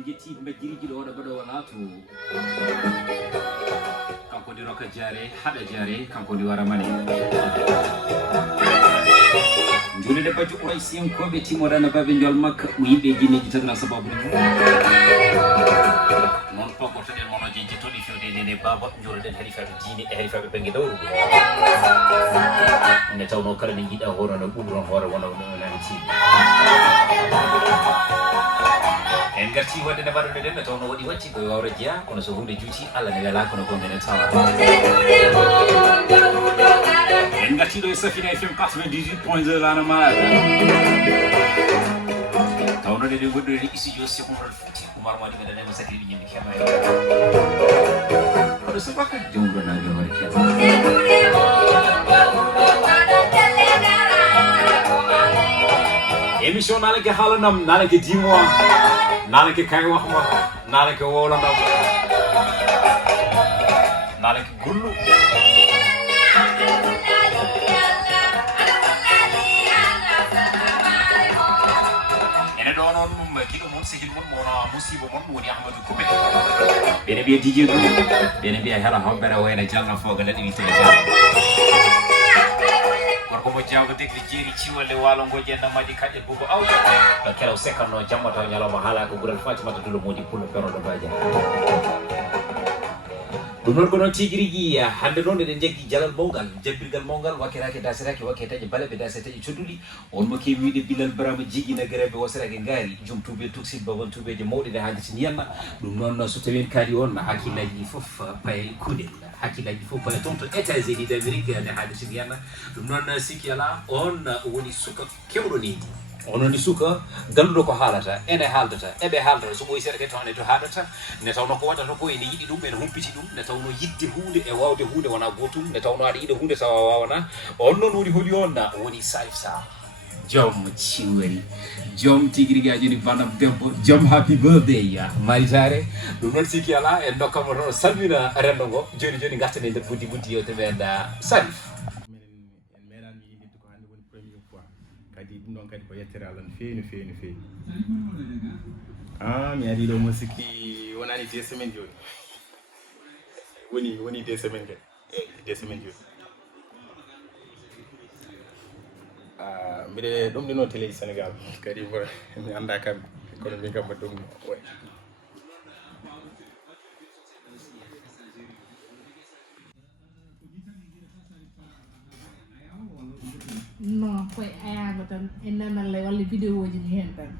en jetti majjiriji ɗo waɗa baɗo wala to kanko ndi rokka jaare haɗa jaare kanko ndi wara mane julde bajjo ɓuray siyankoɓe timoɗana baɓe jol makka mo yimɓe jinneji tagna sababu noon poggotoɗen monoje jettoɗi fewde nene baba joroɗen halifaɓe diine e halifaɓe banggue dawru ne tawno kala ne jiiɗa hoore no ɓuɗoron hoore wona nani tiiɗi en garti wadde ne mbaɗude ɗen ne tawno waɗi watti koye wawra jeeya kono so hunde juuti allah ne wela kono gonɗen en tawa en gartiɗo e Safina FM 98.2 lana maɗa tawno ɗe goɗɗoɗe studio secondaire foti Oumar Madi gadanema sati ɗi ñande kema kono so bakka jomɗonage hoore kema émission nanake haalanam nanake dimoa nanake kay waxma nanake wolanam nanake gullu ene ɗo noon ɗum giɗo mon sehil mon mono musiba mon woni Ahmadou Koumé ɓene mbiya Didier Dou ɓene mbiya hela hoɓɓere wayno jalna foga neɗɗo witteɗe jam gorko mo jawgo degli jeeri ciwalle waalo ngoji en nammaɗi kaƴƴel bobo awde ɗo kelaw sekanno jamma taw ñalawma haala ko ɓuural Fatimata Dulo modi pullo peroɗo badia ɗum noon ko noon tigirigui hande noon eɗen jaggi jalal mawgal jabbirgal mawgal wakkirake dasirake wakketaji baleɓe dasetaji codduɗi on mo kewi wiide Bilal Barama jiguina gareɓe wasirake gaari joom tuɓe tuksid babon tuɓeje mawɗe nde haalde tin yiyanna ɗum noon so tawi en kaali on hakkillaji ɗi foof paye kuuɗel hakkillaji fof paye toon to États-Unis d'Amérique nde haalde tin yiyanna ɗum noon sikki ala on woni suka kewɗo ni ononi suka ganduɗo ko haalata ene haaldata eɓe haaldata so ɓoyi seeɗa kadi tawne to haadata ne tawno ko waɗata ko ene yiɗi ɗum ene humpiti ɗum ne tawno yidde hunde e wawde hunde wona gotum ne tawno aɗa yiɗa hunde tawa wawana on noon woni holi on woni Salif Sa joom ciwari joom tigirigui a joni banam debbo joom happy birthday maritare ɗum noon sikki ala en dokkamo toon salmina rendo ngo joni joni gartane nder buddi buddi yewte men Salif kadi ɗum ɗon kadi ko yettere Allah no fewi no fewi no fewi mi ari ɗo mo sikki wonani 2 semaines joni woni 2 semaines kadi 2 semaines joni mbiɗe ɗumɗino téléji Sénégal kadi mi anda kamɓe kono min kam mbaɗi ɗumɗo way non koye ayago tan e nanalle walla vidéo ji ni hen tan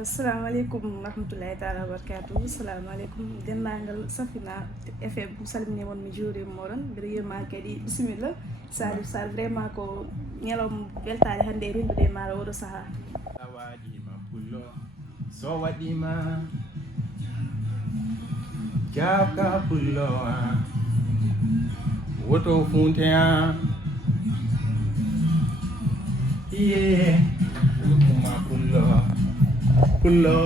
assalamu aleykum rahmatullahi taala wabarakatuh assalamu aleykum dendagal Safina FM salmini won mi juurima moɗon mbiɗa yirma kadi bisimilla Salif Sall vraiment ko ñalawma weltade hannde e rendude maɗa oɗo saaha waɗima pullo so waɗima jabka pullo woto funte iye wotuma pullo pullo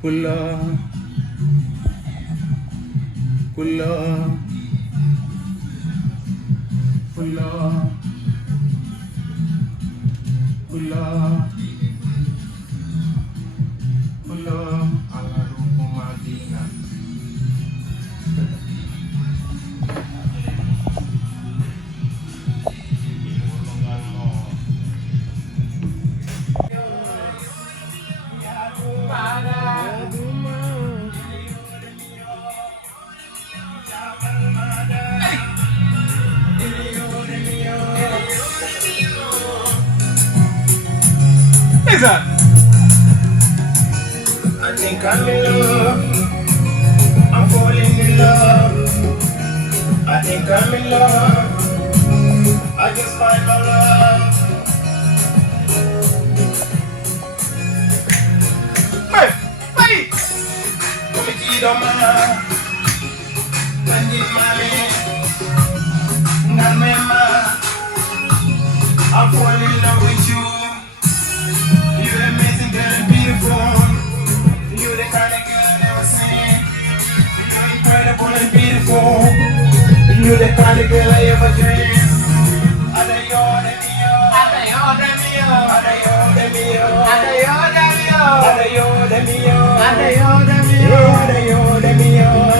pullo pullo pullo pullo pullo alarukuma dina I think I'm in love, I'm falling in love. I think I'm in love, I just find my love. Hey, hey! Come and eat on my love. Candy money, Namema. I fall in love with you. You're amazing, girl, and beautiful. You're the kind of girl I never seen. You're incredible and beautiful. You the kind of girl I ever dream. Adayo, Demio. Adayo, Demio. Adayo, Demio. Adayo, Demio. Adayo, Demio. Adayo, Demio. Adayo, Demio.